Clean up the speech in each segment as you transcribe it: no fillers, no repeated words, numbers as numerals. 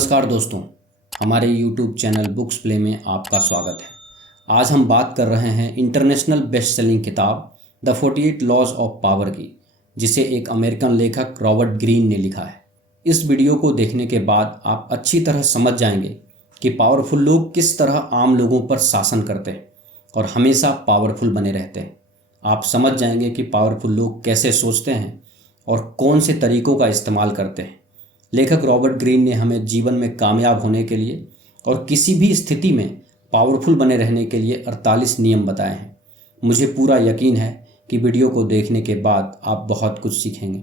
नमस्कार दोस्तों, हमारे YouTube चैनल बुक्स प्ले में आपका स्वागत है। आज हम बात कर रहे हैं इंटरनेशनल बेस्ट सेलिंग किताब द 48 लॉज ऑफ पावर की, जिसे एक अमेरिकन लेखक रॉबर्ट ग्रीन ने लिखा है। इस वीडियो को देखने के बाद आप अच्छी तरह समझ जाएंगे कि पावरफुल लोग किस तरह आम लोगों पर शासन करते हैं और हमेशा पावरफुल बने रहते हैं। आप समझ जाएंगे कि पावरफुल लोग कैसे सोचते हैं और कौन से तरीकों का इस्तेमाल करते हैं। लेखक रॉबर्ट ग्रीन ने हमें जीवन में कामयाब होने के लिए और किसी भी स्थिति में पावरफुल बने रहने के लिए 48 नियम बताए हैं। मुझे पूरा यकीन है कि वीडियो को देखने के बाद आप बहुत कुछ सीखेंगे।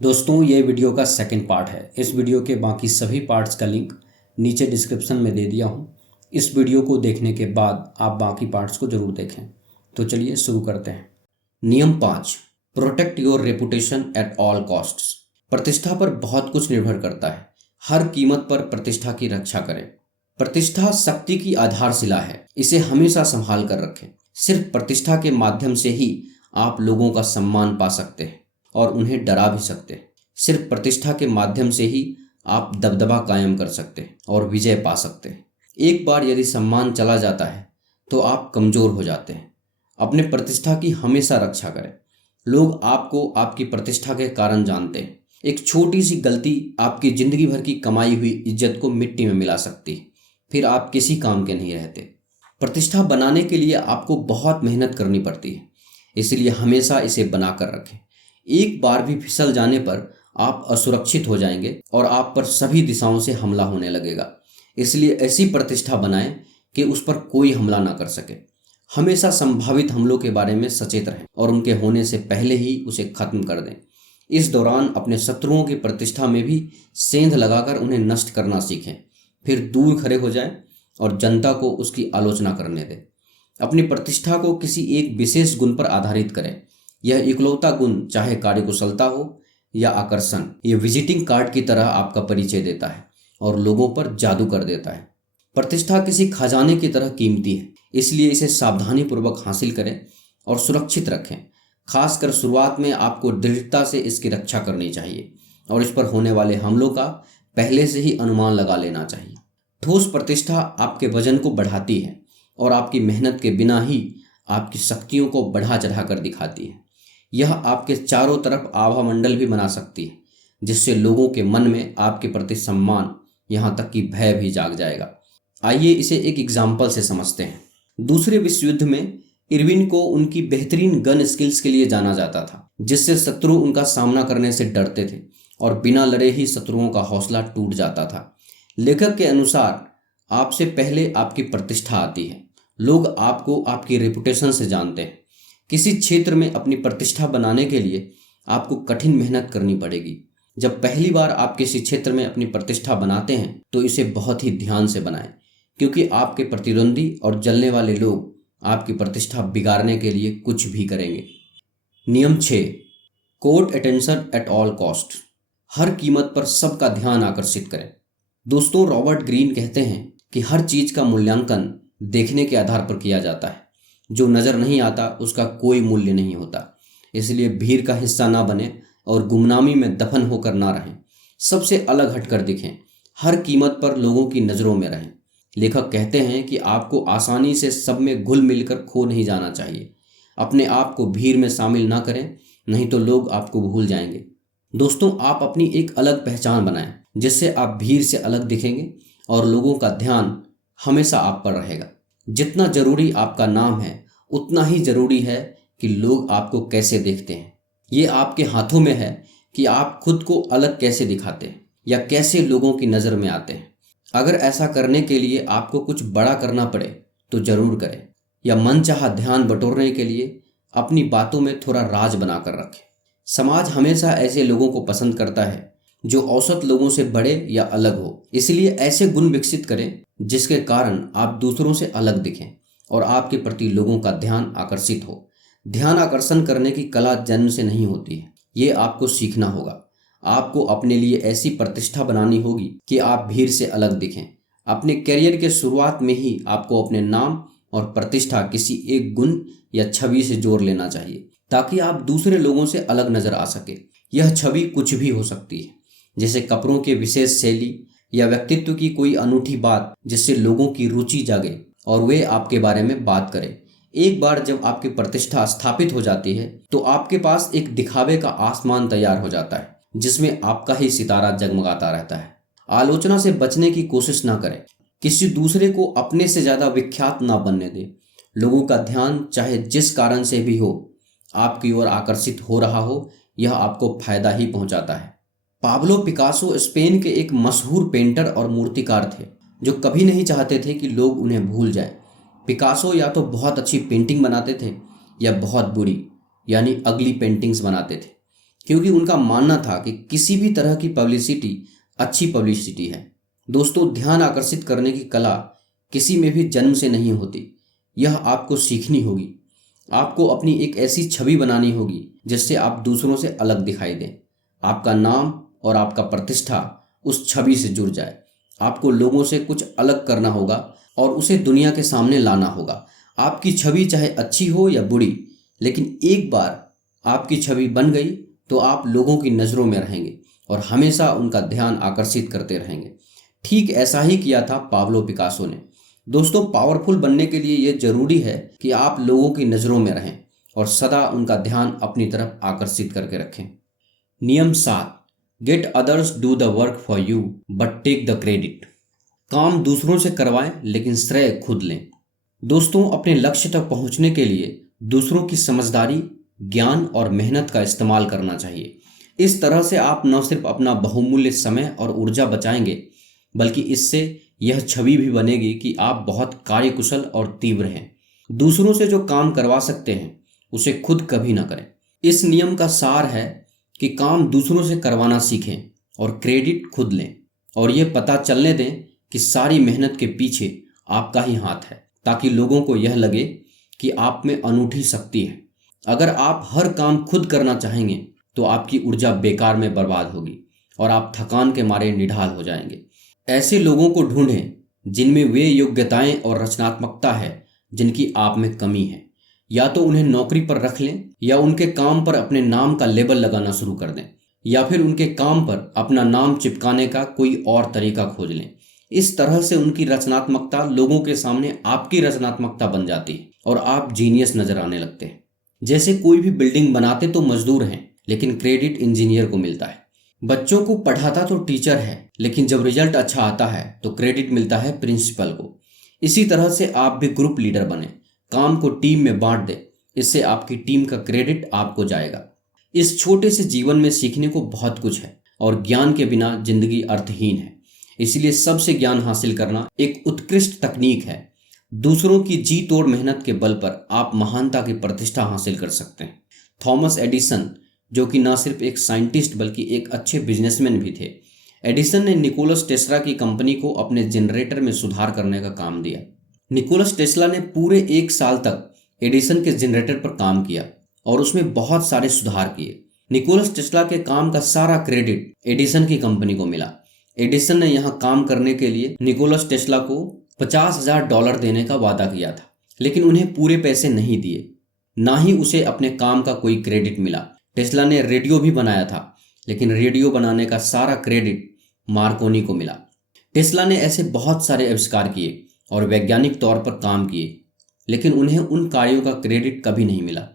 दोस्तों, ये वीडियो का सेकंड पार्ट है। इस वीडियो के बाकी सभी पार्ट्स का लिंक नीचे डिस्क्रिप्शन में दे दिया हूँ। इस वीडियो को देखने के बाद आप बाकी पार्ट्स को ज़रूर देखें। तो चलिए शुरू करते हैं। नियम 5, protect your reputation at all costs. प्रतिष्ठा पर बहुत कुछ निर्भर करता है। हर कीमत पर प्रतिष्ठा की रक्षा करें। प्रतिष्ठा शक्ति की आधारशिला है, इसे हमेशा संभाल कर रखें। सिर्फ प्रतिष्ठा के माध्यम से ही आप लोगों का सम्मान पा सकते हैं और उन्हें डरा भी सकते हैं। सिर्फ प्रतिष्ठा के माध्यम से ही आप दबदबा कायम कर सकते हैं और विजय पा सकते हैं। एक बार यदि सम्मान चला जाता है तो आप कमजोर हो जाते हैं। अपने प्रतिष्ठा की हमेशा रक्षा करें। लोग आपको आपकी प्रतिष्ठा के कारण जानते हैं। एक छोटी सी गलती आपकी जिंदगी भर की कमाई हुई इज्जत को मिट्टी में मिला सकती है, फिर आप किसी काम के नहीं रहते। प्रतिष्ठा बनाने के लिए आपको बहुत मेहनत करनी पड़ती है, इसलिए हमेशा इसे बनाकर रखें। एक बार भी फिसल जाने पर आप असुरक्षित हो जाएंगे और आप पर सभी दिशाओं से हमला होने लगेगा। इसलिए ऐसी प्रतिष्ठा बनाएं कि उस पर कोई हमला ना कर सके। हमेशा संभावित हमलों के बारे में सचेत रहें और उनके होने से पहले ही उसे खत्म कर दें। इस दौरान अपने शत्रुओं की प्रतिष्ठा में भी सेंध लगाकर उन्हें नष्ट करना सीखें। फिर दूर खड़े हो जाएं और जनता को उसकी आलोचना करने दें। अपनी प्रतिष्ठा को किसी एक विशेष गुण पर आधारित करें। यह इकलौता गुण, चाहे कार्यकुशलता हो या आकर्षण, यह विजिटिंग कार्ड की तरह आपका परिचय देता है और लोगों पर जादू कर देता है। प्रतिष्ठा किसी खजाने की तरह कीमती है, इसलिए इसे सावधानीपूर्वक हासिल करें और सुरक्षित रखें। खासकर शुरुआत में आपको दृढ़ता से इसकी रक्षा करनी चाहिए और इस पर होने वाले हमलों का पहले से ही अनुमान लगा लेना चाहिए। ठोस प्रतिष्ठा आपके वजन को बढ़ाती है और आपकी मेहनत के बिना ही आपकी शक्तियों को बढ़ा चढ़ा कर दिखाती है। यह आपके चारों तरफ आभा मंडल भी बना सकती है, जिससे लोगों के मन में आपके प्रति सम्मान, यहाँ तक कि भय भी जाग जाएगा। आइए इसे एक एग्जाम्पल से समझते हैं। दूसरे विश्व युद्ध में इरविन को उनकी बेहतरीन गन स्किल्स के लिए जाना जाता था, जिससे शत्रु उनका सामना करने से डरते थे और बिना लड़े ही शत्रुओं का हौसला टूट जाता था। लेखक के अनुसार आपसे पहले आपकी प्रतिष्ठा आती है। लोग आपको आपकी रेपुटेशन से जानते हैं। किसी क्षेत्र में अपनी प्रतिष्ठा बनाने के लिए आपको कठिन मेहनत करनी पड़ेगी। जब पहली बार आप किसी क्षेत्र में अपनी प्रतिष्ठा बनाते हैं तो इसे बहुत ही ध्यान से बनाएं, क्योंकि आपके प्रतिद्वंदी और जलने वाले लोग आपकी प्रतिष्ठा बिगाड़ने के लिए कुछ भी करेंगे। नियम 6, court attention at all cost. हर कीमत पर सबका ध्यान आकर्षित करें। दोस्तों, रॉबर्ट ग्रीन कहते हैं कि हर चीज का मूल्यांकन देखने के आधार पर किया जाता है। जो नजर नहीं आता उसका कोई मूल्य नहीं होता। इसलिए भीड़ का हिस्सा ना बने और गुमनामी में दफन होकर ना रहें। सबसे अलग हटकर दिखें। हर कीमत पर लोगों की नजरों में रहें। लेखक कहते हैं कि आपको आसानी से सब में घुल मिलकर खो नहीं जाना चाहिए। अपने आप को भीड़ में शामिल ना करें, नहीं तो लोग आपको भूल जाएंगे। दोस्तों, आप अपनी एक अलग पहचान बनाएं, जिससे आप भीड़ से अलग दिखेंगे और लोगों का ध्यान हमेशा आप पर रहेगा। जितना जरूरी आपका नाम है, उतना ही जरूरी है कि लोग आपको कैसे देखते हैं। ये आपके हाथों में है कि आप खुद को अलग कैसे दिखाते हैं या कैसे लोगों की नज़र में आते हैं। अगर ऐसा करने के लिए आपको कुछ बड़ा करना पड़े तो जरूर करें, या मनचाहा ध्यान बटोरने के लिए अपनी बातों में थोड़ा राज बनाकर रखें। समाज हमेशा ऐसे लोगों को पसंद करता है जो औसत लोगों से बड़े या अलग हो। इसलिए ऐसे गुण विकसित करें जिसके कारण आप दूसरों से अलग दिखें और आपके प्रति लोगों का ध्यान आकर्षित हो। ध्यान आकर्षण करने की कला जन्म से नहीं होती है, ये आपको सीखना होगा। आपको अपने लिए ऐसी प्रतिष्ठा बनानी होगी कि आप भीड़ से अलग दिखें। अपने करियर के शुरुआत में ही आपको अपने नाम और प्रतिष्ठा किसी एक गुण या छवि से जोड़ लेना चाहिए, ताकि आप दूसरे लोगों से अलग नजर आ सके। यह छवि कुछ भी हो सकती है, जैसे कपड़ों के विशेष शैली, या व्यक्तित्व की कोई अनूठी बात जिससे लोगों की रुचि जागे और वे आपके बारे में बात करें। एक बार जब आपकी प्रतिष्ठा स्थापित हो जाती है तो आपके पास एक दिखावे का आसमान तैयार हो जाता है जिसमें आपका ही सितारा जगमगाता रहता है। आलोचना से बचने की कोशिश ना करें। किसी दूसरे को अपने से ज्यादा विख्यात ना बनने दें। लोगों का ध्यान चाहे जिस कारण से भी हो आपकी ओर आकर्षित हो रहा हो, यह आपको फायदा ही पहुंचाता है। पाब्लो पिकासो स्पेन के एक मशहूर पेंटर और मूर्तिकार थे जो कभी नहीं चाहते थे कि लोग उन्हें भूल जाएं। पिकासो या तो बहुत अच्छी पेंटिंग बनाते थे या बहुत बुरी यानी अगली पेंटिंग्स बनाते थे, क्योंकि उनका मानना था कि किसी भी तरह की पब्लिसिटी अच्छी पब्लिसिटी है। दोस्तों, ध्यान आकर्षित करने की कला किसी में भी जन्म से नहीं होती, यह आपको सीखनी होगी। आपको अपनी एक ऐसी छवि बनानी होगी जिससे आप दूसरों से अलग दिखाई दें। आपका नाम और आपका प्रतिष्ठा उस छवि से जुड़ जाए। आपको लोगों से कुछ अलग करना होगा और उसे दुनिया के सामने लाना होगा। आपकी छवि चाहे अच्छी हो या बुरी, लेकिन एक बार आपकी छवि बन गई तो आप लोगों की नज़रों में रहेंगे और हमेशा उनका ध्यान आकर्षित करते रहेंगे। ठीक ऐसा ही किया था पाब्लो पिकासो ने। दोस्तों, पावरफुल बनने के लिए यह जरूरी है कि आप लोगों की नज़रों में रहें और सदा उनका ध्यान अपनी तरफ आकर्षित करके रखें। नियम 7, get others do the work for you but take the credit. काम दूसरों से करवाएं लेकिन श्रेय खुद लें। दोस्तों, अपने लक्ष्य तक पहुंचने के लिए दूसरों की समझदारी, ज्ञान और मेहनत का इस्तेमाल करना चाहिए। इस तरह से आप न सिर्फ अपना बहुमूल्य समय और ऊर्जा बचाएंगे, बल्कि इससे यह छवि भी बनेगी कि आप बहुत कार्यकुशल और तीव्र हैं। दूसरों से जो काम करवा सकते हैं उसे खुद कभी ना करें। इस नियम का सार है कि काम दूसरों से करवाना सीखें और क्रेडिट खुद लें, और ये पता चलने दें कि सारी मेहनत के पीछे आपका ही हाथ है, ताकि लोगों को यह लगे कि आप में अनूठी शक्ति है। अगर आप हर काम खुद करना चाहेंगे तो आपकी ऊर्जा बेकार में बर्बाद होगी और आप थकान के मारे निढाल हो जाएंगे। ऐसे लोगों को ढूंढें जिनमें वे योग्यताएं और रचनात्मकता है जिनकी आप में कमी है। या तो उन्हें नौकरी पर रख लें या उनके काम पर अपने नाम का लेबल लगाना शुरू कर दें, या फिर उनके काम पर अपना नाम चिपकाने का कोई और तरीका खोज लें। इस तरह से उनकी रचनात्मकता लोगों के सामने आपकी रचनात्मकता बन जाती है और आप जीनियस नजर आने लगते हैं। जैसे कोई भी बिल्डिंग बनाते तो मजदूर हैं, लेकिन क्रेडिट इंजीनियर को मिलता है। बच्चों को पढ़ाता तो टीचर है, लेकिन जब रिजल्ट अच्छा आता है तो क्रेडिट मिलता है प्रिंसिपल को। इसी तरह से आप भी ग्रुप लीडर बने, काम को टीम में बांट दे, इससे आपकी टीम का क्रेडिट आपको जाएगा। इस छोटे से जीवन में सीखने को बहुत कुछ है और ज्ञान के बिना जिंदगी अर्थहीन है। इसलिए सबसे ज्ञान हासिल करना एक उत्कृष्ट तकनीक है। दूसरों की जी तोड़ मेहनत के बल पर आप महानता की प्रतिष्ठा हासिल कर सकते हैं। थॉमस एडिसन, जो कि न सिर्फ एक साइंटिस्ट बल्कि एक अच्छे बिजनेसमैन भी थे, एडिसन ने निकोलस टेस्ला की कंपनी को अपने जनरेटर में सुधार करने का काम दिया। निकोलस टेस्ला ने पूरे 1 साल तक एडिसन के जनरेटर पर काम किया और उसमें बहुत सारे सुधार किए। निकोलस टेस्ला के काम का सारा क्रेडिट एडिसन की कंपनी को मिला। एडिसन ने यहाँ काम करने के लिए निकोलस टेस्ला को $50,000 देने का वादा किया था, लेकिन उन्हें पूरे पैसे नहीं दिए, ना ही उसे अपने काम का कोई क्रेडिट मिला। टेस्ला ने रेडियो भी बनाया था, लेकिन रेडियो बनाने का सारा क्रेडिट मार्कोनी को मिला। टेस्ला ने ऐसे बहुत सारे आविष्कार किए और वैज्ञानिक तौर पर काम किए, लेकिन उन्हें उन कार्यों का क्रेडिट कभी नहीं मिला,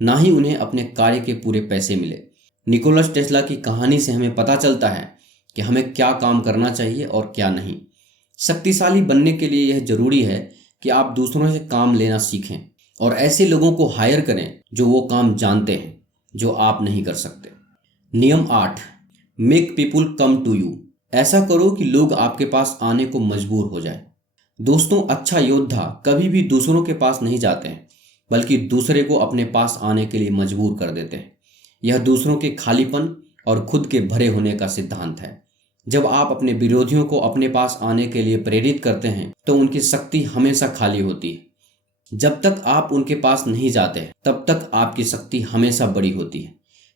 ना ही उन्हें अपने कार्य के पूरे पैसे मिले। निकोलस टेस्ला की कहानी से हमें पता चलता है कि हमें क्या काम करना चाहिए और क्या नहीं। शक्तिशाली बनने के लिए यह जरूरी है कि आप दूसरों से काम लेना सीखें और ऐसे लोगों को हायर करें जो वो काम जानते हैं जो आप नहीं कर सकते। नियम 8, make people come to you. ऐसा करो कि लोग आपके पास आने को मजबूर हो जाए। दोस्तों, अच्छा योद्धा कभी भी दूसरों के पास नहीं जाते हैं, बल्कि दूसरे को अपने पास आने के लिए मजबूर कर देते हैं। यह दूसरों के खालीपन और खुद के भरे होने का सिद्धांत है। जब आप अपने विरोधियों को अपने पास आने के लिए प्रेरित करते हैं तो उनकी शक्ति हमेशा खाली होती है। जब तक आप उनके पास नहीं जाते तब तक आपकी शक्ति हमेशा बड़ी होती है।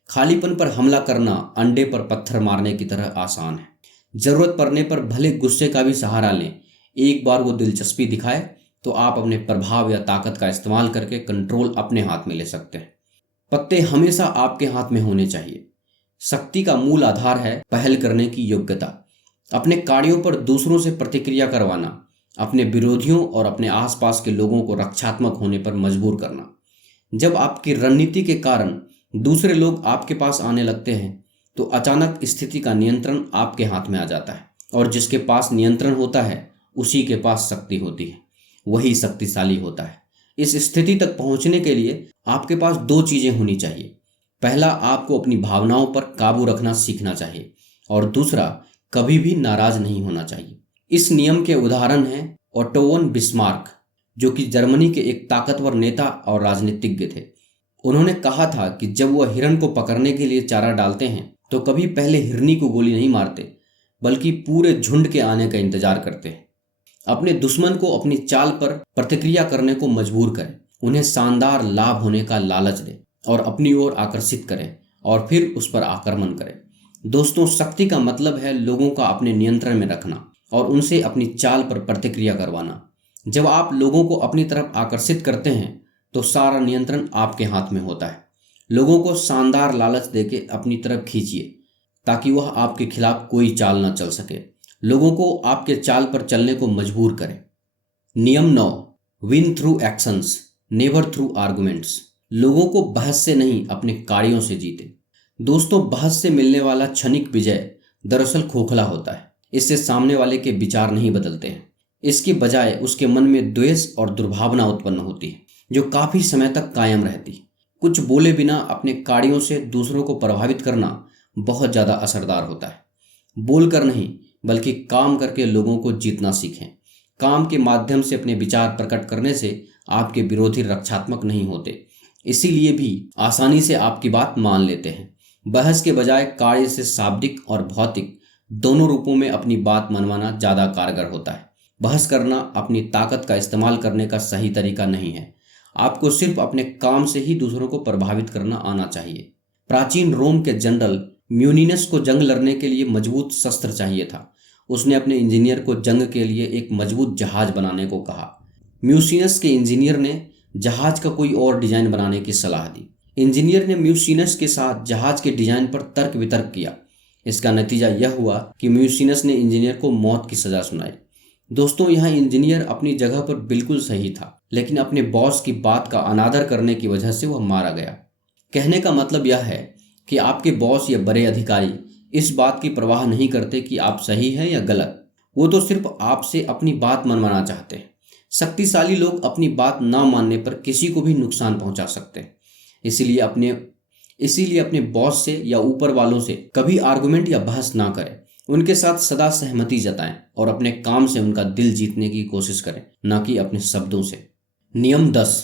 खालीपन पर हमला करना अंडे पर पत्थर मारने की तरह आसान है। जरूरत पड़ने पर भले गुस्से का भी सहारा लें। एक बार वो दिलचस्पी दिखाए तो आप अपने प्रभाव या ताकत का इस्तेमाल करके कंट्रोल अपने हाथ में ले सकते हैं। पत्ते हमेशा आपके हाथ में होने चाहिए। शक्ति का मूल आधार है पहल करने की योग्यता। अपने कार्यों पर दूसरों से प्रतिक्रिया करवाना, अपने विरोधियों और अपने आसपास के लोगों को रक्षात्मक होने पर मजबूर करना। जब आपकी रणनीति के कारण दूसरे लोग आपके पास आने लगते हैं तो अचानक स्थिति का नियंत्रण आपके हाथ में आ जाता है, और जिसके पास नियंत्रण होता है उसी के पास शक्ति होती है, वही शक्तिशाली होता है। इस स्थिति तक पहुंचने के लिए आपके पास दो चीजें होनी चाहिए। पहला, आपको अपनी भावनाओं पर काबू रखना सीखना चाहिए, और दूसरा, कभी भी नाराज नहीं होना चाहिए। इस नियम के उदाहरण हैं ओटो वन बिस्मार्क, जो कि जर्मनी के एक ताकतवर नेता और राजनीतिज्ञ थे। उन्होंने कहा था कि जब वह हिरन को पकड़ने के लिए चारा डालते हैं तो कभी पहले हिरनी को गोली नहीं मारते, बल्कि पूरे झुंड के आने का इंतजार करते हैं। अपने दुश्मन को अपनी चाल पर प्रतिक्रिया करने को मजबूर करें, उन्हें शानदार लाभ होने का लालच दें और अपनी ओर आकर्षित करें और फिर उस पर आक्रमण करें। दोस्तों, शक्ति का मतलब है लोगों का अपने नियंत्रण में रखना और उनसे अपनी चाल पर प्रतिक्रिया करवाना। जब आप लोगों को अपनी तरफ आकर्षित करते हैं तो सारा नियंत्रण आपके हाथ में होता है। लोगों को शानदार लालच देके अपनी तरफ खींचिए ताकि वह आपके खिलाफ कोई चाल ना चल सके। लोगों को आपके चाल पर चलने को मजबूर करें। नियम 9, win through actions never through arguments. लोगों को बहस से नहीं, अपने कार्यों से जीते। दोस्तों, बहस से मिलने वाला क्षणिक विजय दरअसल खोखला होता है। इससे सामने वाले के विचार नहीं बदलते हैं, इसके बजाय उसके मन में द्वेष और दुर्भावना उत्पन्न होती है जो काफी समय तक कायम रहती है। कुछ बोले बिना अपने कार्यों से दूसरों को प्रभावित करना बहुत ज्यादा असरदार होता है। बोलकर नहीं, बल्कि काम करके लोगों को जीतना सीखें। काम के माध्यम से अपने विचार प्रकट करने से आपके विरोधी रक्षात्मक नहीं होते, इसीलिए भी आसानी से आपकी बात मान लेते हैं। बहस के बजाय कार्य से शाब्दिक और भौतिक दोनों रूपों में अपनी बात मनवाना ज्यादा कारगर होता है। बहस करना अपनी ताकत का इस्तेमाल करने का सही तरीका नहीं है। आपको सिर्फ अपने काम से ही दूसरों को प्रभावित करना आना चाहिए। प्राचीन रोम के जनरल म्यूनिनस को जंग लड़ने के लिए मजबूत शस्त्र चाहिए था। उसने अपने इंजीनियर को जंग के लिए एक मजबूत जहाज बनाने को कहा। म्यूसिनस के इंजीनियर ने जहाज का कोई और डिजाइन बनाने की सलाह दी। इंजीनियर ने म्यूसिनस के साथ जहाज के डिजाइन पर तर्क वितर्क किया। इसका नतीजा यह हुआ कि म्यूसिनस ने इंजीनियर को मौत की सजा सुनाई। दोस्तों, यहाँ इंजीनियर अपनी जगह पर बिल्कुल सही था, लेकिन अपने बॉस की बात का अनादर करने की वजह से वह मारा गया। कहने का मतलब यह है कि आपके बॉस या बड़े अधिकारी इस बात की परवाह नहीं करते कि आप सही हैं या गलत। वो तो सिर्फ आपसे अपनी बात मनवाना चाहते हैं। शक्तिशाली लोग अपनी बात ना मानने पर किसी को भी नुकसान पहुंचा सकते हैं। इसीलिए अपने बॉस से या ऊपर वालों से कभी आर्गुमेंट या बहस ना करें। उनके साथ सदा सहमति जताएं और अपने काम से उनका दिल जीतने की कोशिश करें, ना कि अपने शब्दों से। नियम 10,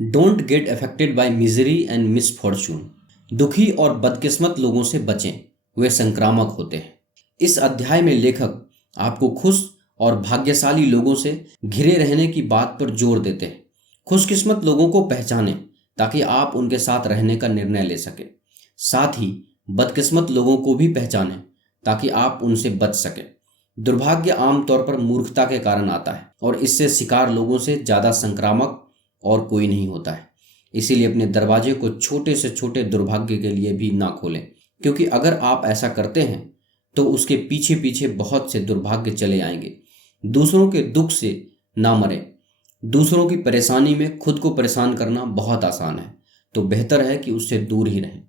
don't get affected by misery and misfortune. दुखी और बदकिस्मत लोगों से बचें, वे संक्रामक होते हैं। इस अध्याय में लेखक आपको खुश और भाग्यशाली लोगों से घिरे रहने की बात पर जोर देते हैं। खुशकिस्मत लोगों को पहचानें ताकि आप उनके साथ रहने का निर्णय ले सकें। साथ ही बदकिस्मत लोगों को भी पहचानें ताकि आप उनसे बच सकें। दुर्भाग्य आमतौर पर मूर्खता के कारण आता है और इससे शिकार लोगों से ज़्यादा संक्रामक और कोई नहीं होता है। इसीलिए अपने दरवाजे को छोटे से छोटे दुर्भाग्य के लिए भी ना खोलें, क्योंकि अगर आप ऐसा करते हैं तो उसके पीछे पीछे बहुत से दुर्भाग्य चले आएंगे। दूसरों के दुख से ना मरें। दूसरों की परेशानी में खुद को परेशान करना बहुत आसान है, तो बेहतर है कि उससे दूर ही रहें।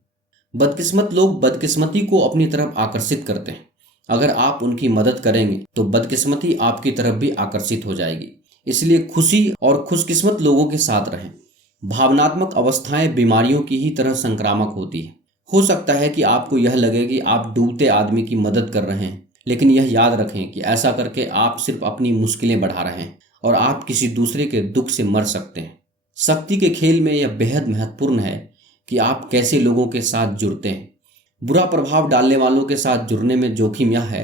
बदकिस्मत लोग बदकिस्मती को अपनी तरफ आकर्षित करते हैं। अगर आप उनकी मदद करेंगे तो बदकिस्मती आपकी तरफ भी आकर्षित हो जाएगी। इसलिए खुशी और खुशकिस्मत लोगों के साथ रहें। भावनात्मक अवस्थाएं बीमारियों की ही तरह संक्रामक होती है। हो सकता है कि आपको यह लगे कि आप डूबते आदमी की मदद कर रहे हैं, लेकिन यह याद रखें कि ऐसा करके आप सिर्फ अपनी मुश्किलें बढ़ा रहे हैं और आप किसी दूसरे के दुख से मर सकते हैं। शक्ति के खेल में यह बेहद महत्वपूर्ण है कि आप कैसे लोगों के साथ जुड़ते हैं। बुरा प्रभाव डालने वालों के साथ जुड़ने में जोखिम यह है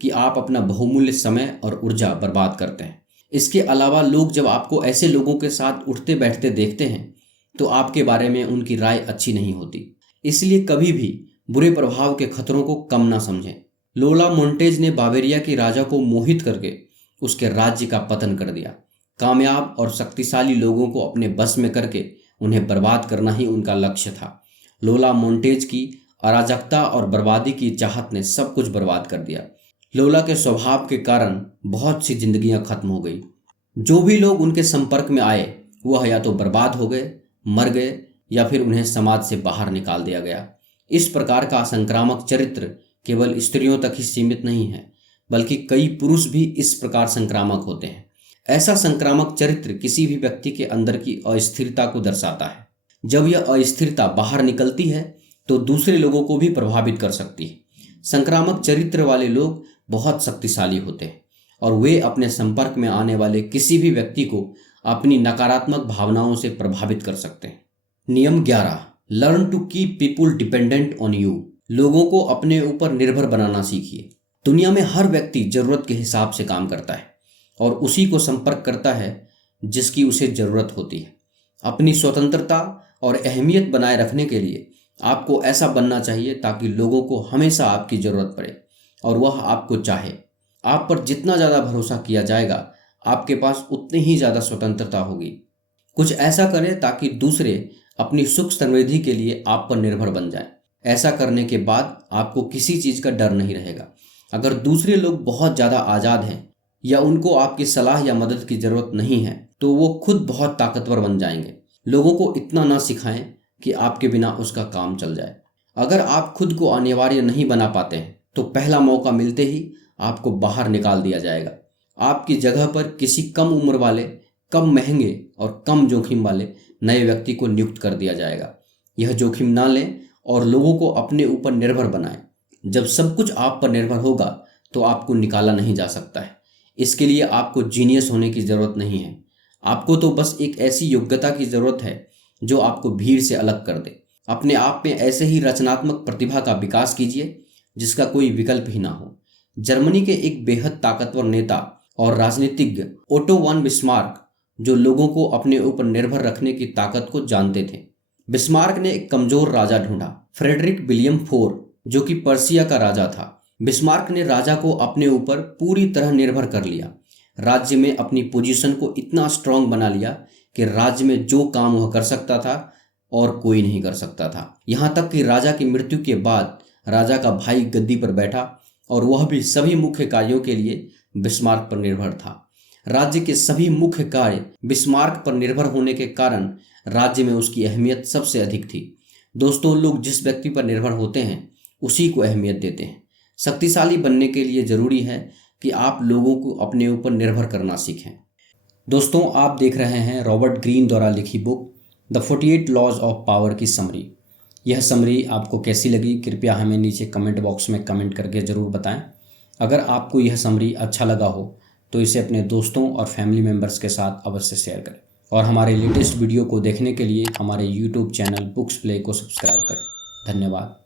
कि आप अपना बहुमूल्य समय और ऊर्जा बर्बाद करते हैं। इसके अलावा लोग जब आपको ऐसे लोगों के साथ उठते बैठते देखते हैं तो आपके बारे में उनकी राय अच्छी नहीं होती। इसलिए कभी भी बुरे प्रभाव के खतरों को कम ना समझें। लोला मोंटेज ने बावेरिया के राजा को मोहित करके उसके राज्य का पतन कर दिया। कामयाब और शक्तिशाली लोगों को अपने बस में करके उन्हें बर्बाद करना ही उनका लक्ष्य था। लोला मोंटेज की अराजकता और बर्बादी की चाहत ने सब कुछ बर्बाद कर दिया। लोला के स्वभाव के कारण बहुत सी जिंदगियां खत्म हो गई। जो भी लोग उनके संपर्क में आए वह या तो बर्बाद हो गए, मर गए, या फिर उन्हें समाज से बाहर निकाल दिया गया। इस प्रकार का संक्रामक चरित्र केवल स्त्रियों तक ही सीमित नहीं है, बल्कि कई पुरुष भी इस प्रकार संक्रामक होते हैं। ऐसा संक्रामक चरित्र किसी भी व्यक्ति के अंदर की अस्थिरता को दर्शाता है। जब यह अस्थिरता बाहर निकलती है तो दूसरे लोगों को भी प्रभावित कर सकती है। संक्रामक चरित्र वाले लोग बहुत शक्तिशाली होते हैं और वे अपने संपर्क में आने वाले किसी भी व्यक्ति को अपनी नकारात्मक भावनाओं से प्रभावित कर सकते हैं। नियम 11, learn to keep people dependent on you. लोगों को अपने ऊपर निर्भर बनाना सीखिए। दुनिया में हर व्यक्ति जरूरत के हिसाब से काम करता है और उसी को संपर्क करता है जिसकी उसे जरूरत होती है। अपनी स्वतंत्रता और अहमियत बनाए रखने के लिए आपको ऐसा बनना चाहिए ताकि लोगों को हमेशा आपकी जरूरत पड़े और वह आपको चाहे। आप पर जितना ज़्यादा भरोसा किया जाएगा, आपके पास उतनी ही ज़्यादा स्वतंत्रता होगी। कुछ ऐसा करें ताकि दूसरे अपनी सुख समृद्धि के लिए आप पर निर्भर बन जाएं। ऐसा करने के बाद आपको किसी चीज़ का डर नहीं रहेगा। अगर दूसरे लोग बहुत ज़्यादा आज़ाद हैं या उनको आपकी सलाह या मदद की ज़रूरत नहीं है तो वो खुद बहुत ताकतवर बन जाएंगे। लोगों को इतना ना सिखाएं कि आपके बिना उसका काम चल जाए। अगर आप खुद को अनिवार्य नहीं बना पाते हैं तो पहला मौका मिलते ही आपको बाहर निकाल दिया जाएगा। आपकी जगह पर किसी कम उम्र वाले, कम महंगे और कम जोखिम वाले नए व्यक्ति को नियुक्त कर दिया जाएगा। यह जोखिम ना लें और लोगों को अपने ऊपर निर्भर बनाएं। जब सब कुछ आप पर निर्भर होगा तो आपको निकाला नहीं जा सकता है। इसके लिए आपको जीनियस होने की ज़रूरत नहीं है। आपको तो बस एक ऐसी योग्यता की ज़रूरत है जो आपको भीड़ से अलग कर दे। अपने आप में ऐसे ही रचनात्मक प्रतिभा का विकास कीजिए जिसका कोई विकल्प ही ना हो। जर्मनी के एक बेहद ताकतवर नेता और राजनीतिज्ञ ओटो वन बिस्मार्क, जो लोगों को अपने ऊपर निर्भर रखने की ताकत को जानते थे। बिस्मार्क ने एक कमजोर राजा ढूंढा, फ्रेडरिक विलियम फोर, जो कि पर्सिया का राजा था। बिस्मार्क ने राजा को अपने ऊपर पूरी तरह निर्भर कर लिया। राज्य में अपनी पोजीशन को इतना स्ट्रांग बना लिया कि राज्य में जो काम वह कर सकता था और कोई नहीं कर सकता था। यहाँ तक कि राजा की मृत्यु के बाद राजा का भाई गद्दी पर बैठा और वह भी सभी मुख्य कार्यों के लिए बिस्मार्क पर निर्भर था। राज्य के सभी मुख्य कार्य बिस्मार्क पर निर्भर होने के कारण राज्य में उसकी अहमियत सबसे अधिक थी। दोस्तों, लोग जिस व्यक्ति पर निर्भर होते हैं उसी को अहमियत देते हैं। शक्तिशाली बनने के लिए ज़रूरी है कि आप लोगों को अपने ऊपर निर्भर करना सीखें। दोस्तों, आप देख रहे हैं रॉबर्ट ग्रीन द्वारा लिखी book the 48 laws of power की समरी। यह समरी आपको कैसी लगी कृपया हमें नीचे कमेंट बॉक्स में कमेंट करके ज़रूर बताएं। अगर आपको यह समरी अच्छा लगा हो तो इसे अपने दोस्तों और फैमिली मेम्बर्स के साथ अवश्य शेयर करें और हमारे लेटेस्ट वीडियो को देखने के लिए हमारे YouTube चैनल बुक्स प्ले को सब्सक्राइब करें। धन्यवाद।